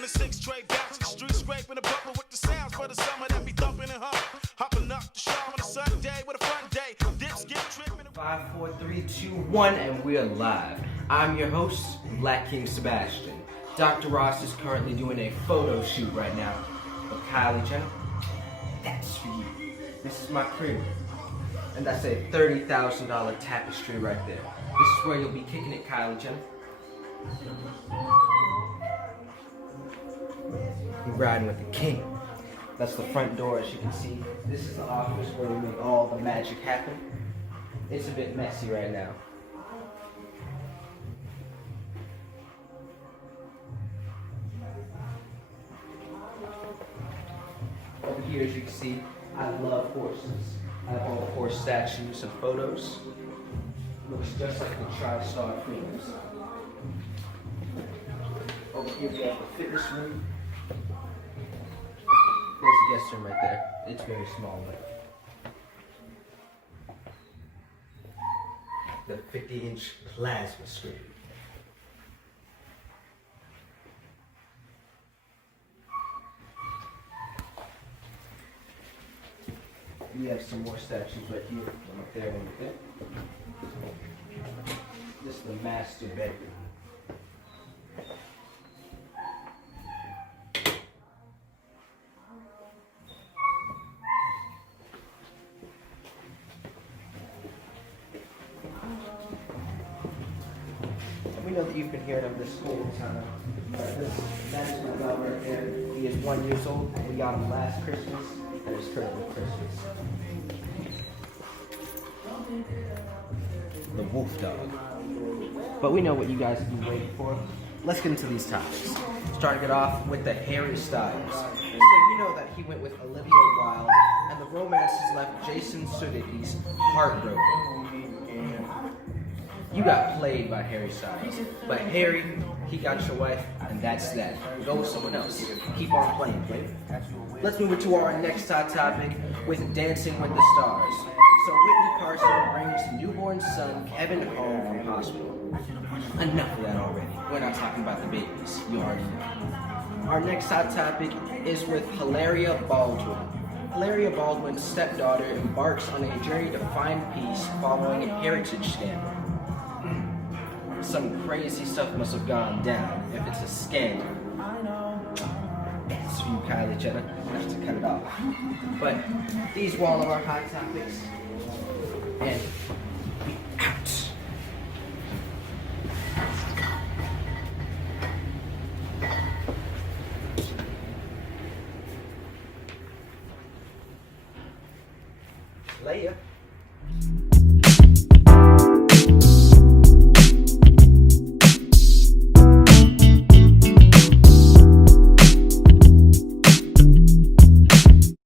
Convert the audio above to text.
From the six straight back to the street, scraping the bubble with the sounds for the summer that be thumping and humping. Hopping up the show on a Sunday with a fun day. Dips get tripping. 5, 4, 3, 2, 1, and we're live. I'm your host, Black King Sebastian. Dr. Ross is currently doing a photo shoot right now of Kylie Jenner. That's for you. This is my crib. And that's a $30,000 tapestry right there. This is where you'll be kicking it, Kylie Jenner. You're riding with the king. That's the front door, as you can see. This is the office where we make all the magic happen. It's a bit messy right now. Over here, as you can see, I love horses. I have all the horse statues and photos. Looks just like the TriStar films. Over here, we have the fitness room. There's a guest room right there. It's very small, but the 50-inch plasma screen. We have some more statues right here, one up there, one up there. This is the master bedroom. We know that you've been hearing of this whole time. That is my dog right there. He is 1 year old. We got him last Christmas, and it's currently Christmas. The wolf dog. But we know what you guys have been waiting for. Let's get into these topics. Starting it off with the Harry Styles. So you know that he went with Olivia Wilde, and the romance has left Jason Sudeikis heartbroken. You got played by Harry Styles. But Harry, he got your wife, and that's that. Go with someone else. Keep on playing, baby. Let's move into our next hot topic with Dancing with the Stars. So Whitney Carson brings newborn son Kevin home from hospital. Enough of that already. We're not talking about the babies. You already know. Our next hot topic is with Hilaria Baldwin. Hilaria Baldwin's stepdaughter embarks on a journey to find peace following a heritage scandal. Some crazy stuff must have gone down if it's a scandal. That's for you, Kylie Jenner. I have to cut it off. But these were all of our hot topics. And we out. Leia.